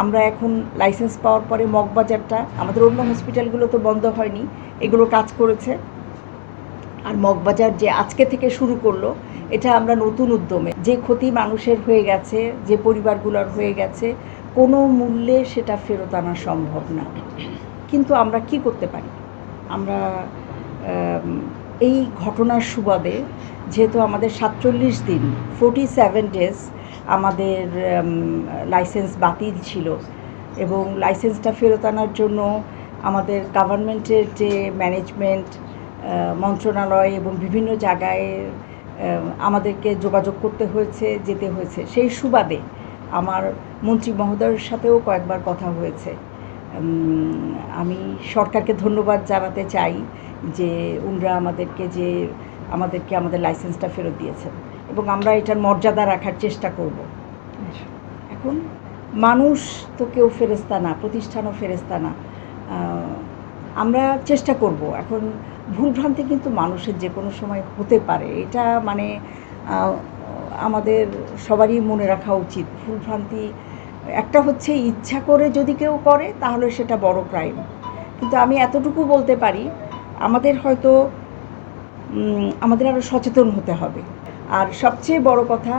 আমরা এখন লাইসেন্স পাওয়ার পরে মগবাজারটা, আমাদের অন্য হসপিটালগুলো তো বন্ধ হয়নি, এগুলো কাজ করেছে। আর মগবাজার যে আজকে থেকে শুরু করলো, এটা আমরা নতুন উদ্যমে, যে ক্ষতি মানুষের হয়ে গেছে, যে পরিবারগুলোর হয়ে গেছে, কোনো মূল্যে সেটা ফেরত আনা সম্ভব না। কিন্তু আমরা কি করতে পারি? আমরা এই ঘটনার সুবাদে, যেহেতু আমাদের 47 দিন 47 ডেজ আমাদের লাইসেন্স বাতিল ছিল, এবং লাইসেন্সটা ফেরত আনার জন্য আমাদের গভর্নমেন্টের যে ম্যানেজমেন্ট মন্ত্রণালয় এবং বিভিন্ন জায়গায় আমাদেরকে যোগাযোগ করতে হয়েছে, যেতে হয়েছে। সেই সুবাদে আমার মন্ত্রী মহোদয়ের সাথেও কয়েকবার কথা হয়েছে। আমি সরকারকে ধন্যবাদ জানাতে চাই যে ওনারা আমাদেরকে আমাদের লাইসেন্সটা ফেরত দিয়েছেন, এবং আমরা এটার মর্যাদা রাখার চেষ্টা করব। এখন মানুষ তো কেউ ফেরেশতা না, প্রতিষ্ঠানও ফেরেশতা না। আমরা চেষ্টা করব। এখন ভুলভ্রান্তি কিন্তু মানুষের যে কোনো সময় হতে পারে, এটা মানে আমাদের সবারই মনে রাখা উচিত। ভুলভ্রান্তি একটা হচ্ছে, ইচ্ছা করে যদি কেউ করে তাহলে সেটা বড় ক্রাইম। কিন্তু আমি এতটুকু বলতে পারি, আমাদের হয়তো আমাদের আরও সচেতন হতে হবে। আর সবচেয়ে বড় কথা,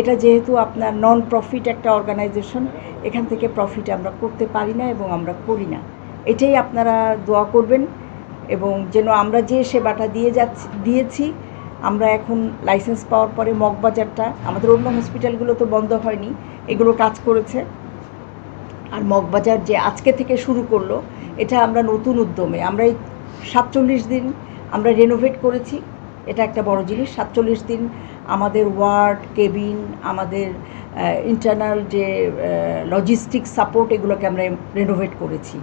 এটা যেহেতু আপনার নন প্রফিট একটা অর্গানাইজেশন, এখান থেকে প্রফিট আমরা করতে পারি না এবং আমরা করি না। এটাই আপনারা দোয়া করবেন, এবং যেন আমরা যে সেবাটা দিয়েছি, আমরা এখন লাইসেন্স পাওয়ার পরে মগবাজারটা, আমাদের অন্য হসপিটালগুলো তো বন্ধ হয়নি, এগুলো কাজ করেছে। আর মগবাজার যে আজকে থেকে শুরু করলো, এটা আমরা নতুন উদ্যমে, আমরা এই 47 দিন আমরা রেনোভেট করেছি। এটা একটা বড় জিনিস। 47 দিন আমাদের ওয়ার্ড, কেবিন, আমাদের ইন্টারনাল যে লজিস্টিক সাপোর্ট, এগুলোকে আমরা রেনোভেট করেছি।